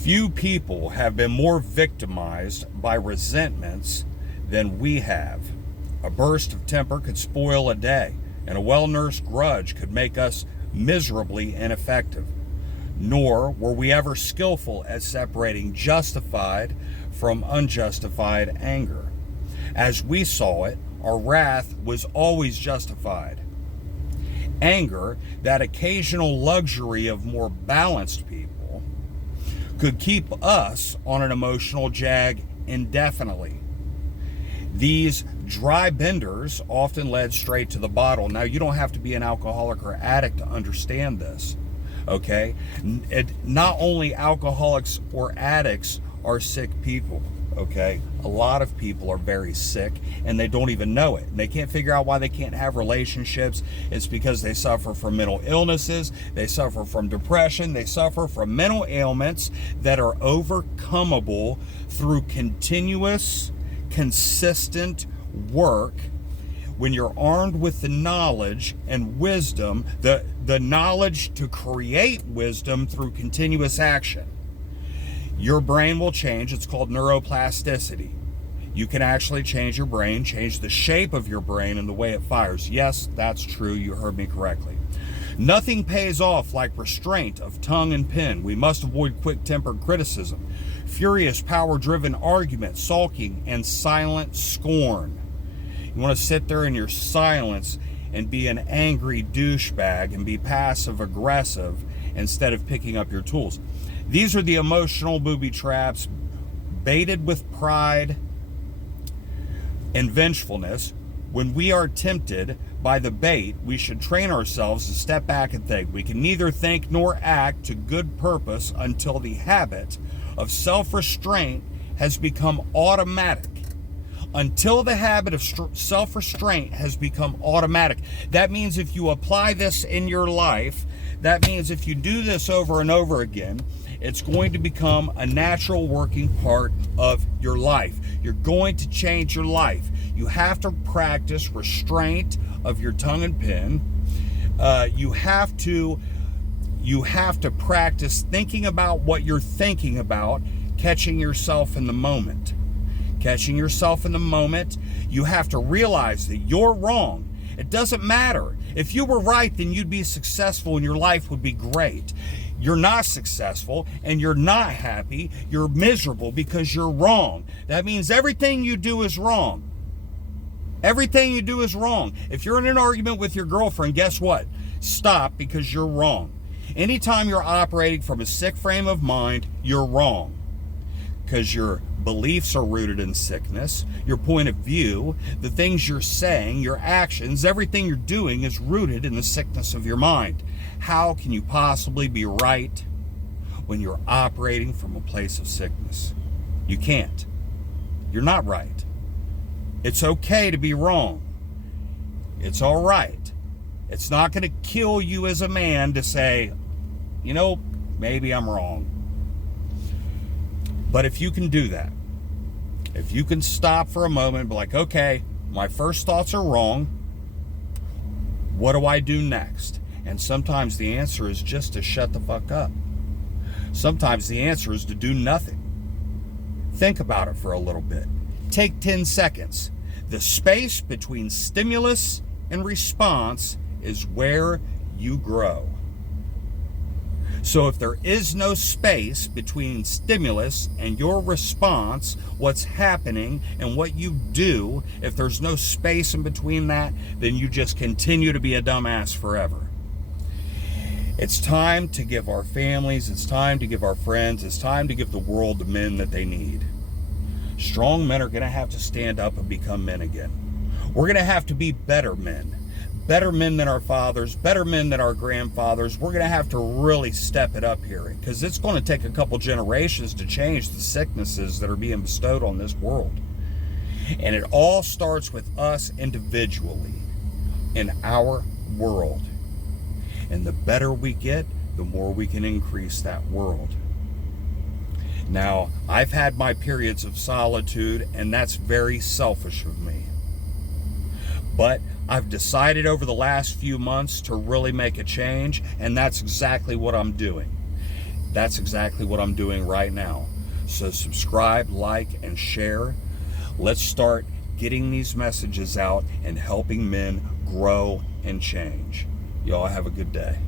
Few people have been more victimized by resentments than we have. A burst of temper could spoil a day, and a well-nursed grudge could make us miserably ineffective. Nor were we ever skillful at separating justified from unjustified anger. As we saw it, our wrath was always justified. Anger, that occasional luxury of more balanced people, could keep us on an emotional jag indefinitely. These dry benders often led straight to the bottle. Now, you don't have to be an alcoholic or addict to understand this, okay? Not only alcoholics or addicts are sick people, okay? A lot of people are very sick and they don't even know it. And they can't figure out why they can't have relationships. It's because they suffer from mental illnesses, they suffer from depression, they suffer from mental ailments that are overcomable through continuous, consistent work. When you're armed with the knowledge and wisdom, the knowledge to create wisdom through continuous action, your brain will change. It's called neuroplasticity. You can actually change your brain, change the shape of your brain and the way it fires. Yes, that's true. You heard me correctly. Nothing pays off like restraint of tongue and pen. We must avoid quick-tempered criticism, furious, power-driven argument, sulking, and silent scorn. You want to sit there in your silence and be an angry douchebag and be passive-aggressive instead of picking up your tools. These are the emotional booby traps, baited with pride and vengefulness. When we are tempted by the bait, we should train ourselves to step back and think. We can neither think nor act to good purpose until the habit of self-restraint has become automatic. Until the habit of self-restraint has become automatic. That means if you apply this in your life, that means if you do this over and over again, it's going to become a natural working part of your life. You're going to change your life. You have to practice restraint of your tongue and pen. You have to practice thinking about what you're thinking about, catching yourself in the moment. Catching yourself in the moment, you have to realize that you're wrong. It doesn't matter. If you were right, then you'd be successful and your life would be great. You're not successful and you're not happy. You're miserable because you're wrong. That means everything you do is wrong. Everything you do is wrong. If you're in an argument with your girlfriend, guess what? Stop, because you're wrong. Anytime you're operating from a sick frame of mind, you're wrong. Because your beliefs are rooted in sickness, your point of view, the things you're saying, your actions, everything you're doing is rooted in the sickness of your mind. How can you possibly be right when you're operating from a place of sickness? You can't. You're not right. It's okay to be wrong. It's all right. It's not going to kill you as a man to say, you know, maybe I'm wrong. But if you can do that, if you can stop for a moment and be like, okay, my first thoughts are wrong. What do I do next? And sometimes the answer is just to shut the fuck up. Sometimes the answer is to do nothing. Think about it for a little bit. Take 10 seconds. The space between stimulus and response is where you grow. So if there is no space between stimulus and your response, what's happening and what you do, if there's no space in between that, then you just continue to be a dumbass forever. It's time to give our families, it's time to give our friends, it's time to give the world the men that they need. Strong men are going to have to stand up and become men again. We're going to have to be better men than our fathers, better men than our grandfathers. We're going to have to really step it up here, because it's going to take a couple generations to change the sicknesses that are being bestowed on this world. And it all starts with us individually in our world. And the better we get, the more we can increase that world. Now, I've had my periods of solitude, and that's very selfish of me. But I've decided over the last few months to really make a change, and that's exactly what I'm doing. That's exactly what I'm doing right now. So subscribe, like, and share. Let's start getting these messages out and helping men grow and change. Y'all have a good day.